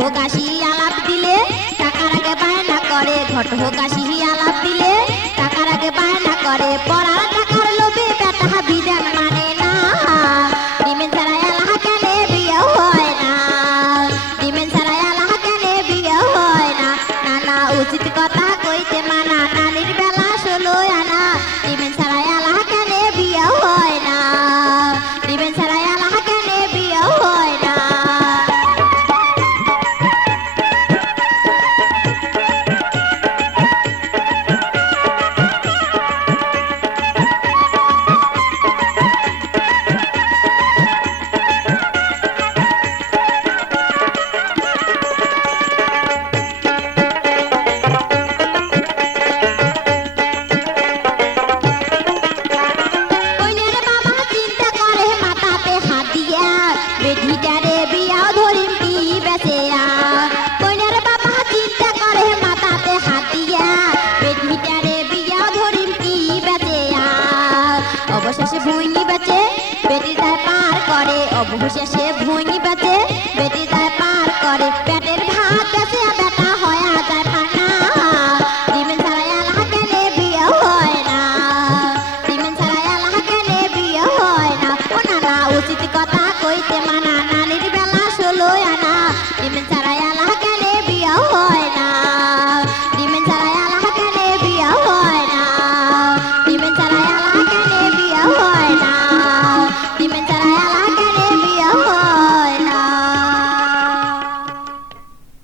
হোক আসি আলাপ দিলে টাকার আগে বায়না করে, ঘট হোক আসি আলাপ দিলে টাকার আগে বায়না করে। পড়ার টাকার লোভে বেটা বিধান মানে না, ডিমেন ছাড়া এলাহ কেনে বিয়ে হয় না, ডিমেন ছাড়া এলাহ কেনে বিয়ে হয় না। নানা উচিত কথা কইতে মানা, নানির বেলা 16 আনা, ডিমেন ছাড়া এলাহ কেনে বিয়ে হয় না, ডিমেন ছাড়া এলাহ কেনে বিয়ে হয় না। অবশেষে ভুঁই বেচে বেটির দায় পার করে, অবশেষে ভুঁই